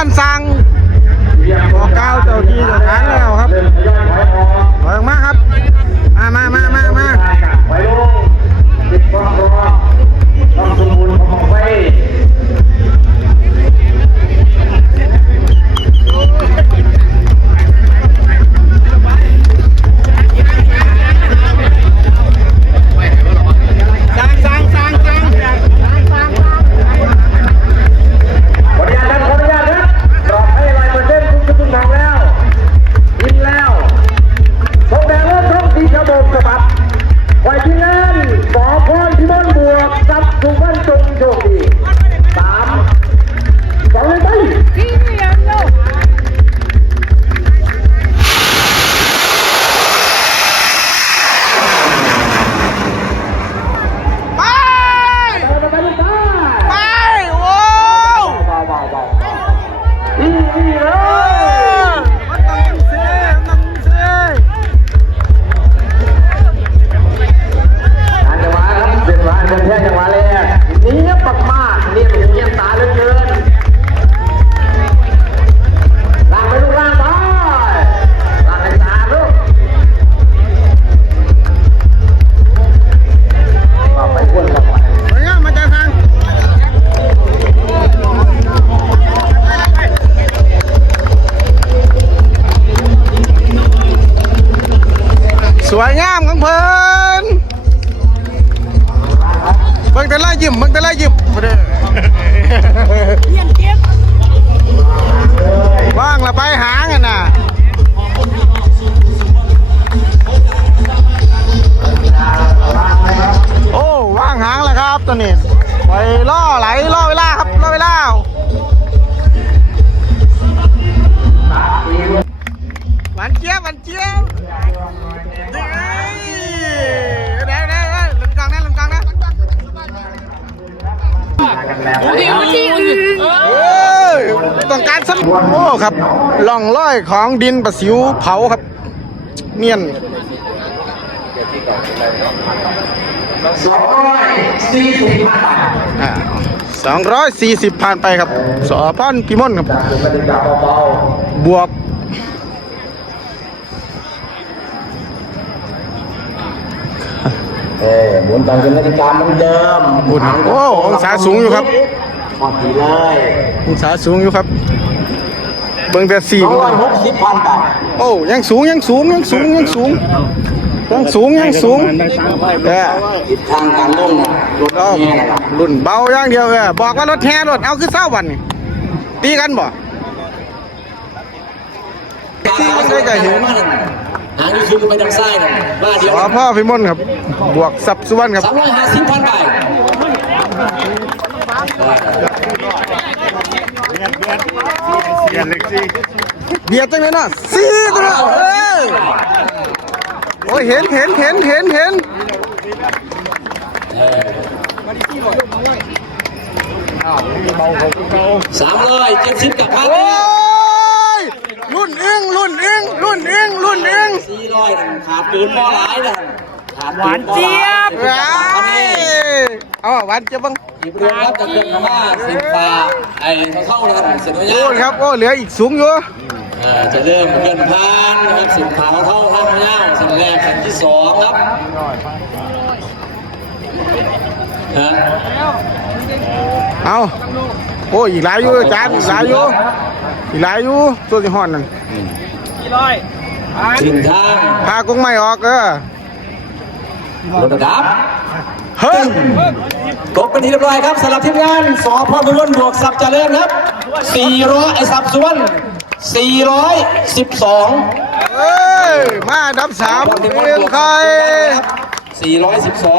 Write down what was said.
านสั่งบอกกล่าวเจ้าที่เจ้า สวยงามของเพิ่นเบิ่งแต่ละยิ้มเบิ่งแต่ละยิ้มบ่ได้ว่างละไปหากันน่ะโอ้ว่างหางแล้วครับตัวนี้ไปล่อไหลล่อเวลาครับล่อเวลาานเจี๊ยบหวานเจี๊ยบนี่ได้ได้ได้ลงกลางนะลงกลางนะเอ้ยต้องการสักโอ้ครับล่องร้อยของดินประสิวเผาครับ เมียนสองร้อยสี่สิบห้าบาทสองร้อยสี่สิบผ่านไปครับสอพันพิมลครับ บวก เออหมุนตามกติกาเหมือนเดิมบุญโอ้องศาสูงอยู่ครับพอดีเลยองศาสูงอยู่ครับ เบิ่งแต่สี่สองร้อยหกสิบพันบาทโอ้ยังสูงยังสูงยังสูงยังสูงยังสูงยังสูงเออทิศทางการลงน่ะรถก็แห่นะครับรุ่นเบาอย่างเดียวเออบอกว่ารถแห่รถเอาคือเศร้าวันนี่ตีกันบ่ที่มันได้ไก่เห็น หางคือไปทางซ้ายนะบ้าเดียวสอพ่อพิมลครับ บวกสับสุวรรณครับสามร้อยห้าสิบพันบาทเบียดจังเลยเนาะสี่ตัวเนาะเอ้ยโอ้ยเห็นเห็นเห็นเห็นเห็นสามร้อยเจ็ดสิบกับพันโอ้ยรุ่นอึ้งรุ่นอึ้งรุ่นอึ้งรุ่นอึ้งสี่ ร้อยขาดปืนบอหลายนะขาดหวานเจี๊ยบว้ายเอาหวานเจี๊ยบบ้างอีกเรื่องครับจะเกิดคำว่าสิบฟ้าไอ้เข้าแล้วเสร็จแล้วโอ้ยครับโอ้เหลืออีกสูงอยู่เออจะเริ่มเกินพันนะครับสิบฟ้าเท่าห้าเงาเส้นแรกเส้นที่สองครับฮะเอาโอ้ยอีกหลายอยู่อาจารย์อีกหลายอยู่อีกหลายอยู่ตัวสิฮอนนั่น ถึงทางพากงไม่ออกเออรถดับเฮ้ยตกเป็นที่เรียบร้อยครับสำหรับทีมงานสอพพิรุณบวกสับเจริญครับ400ไอ้สับสุวรรณ412เอ้ยมาดับสามเรื่องใคร412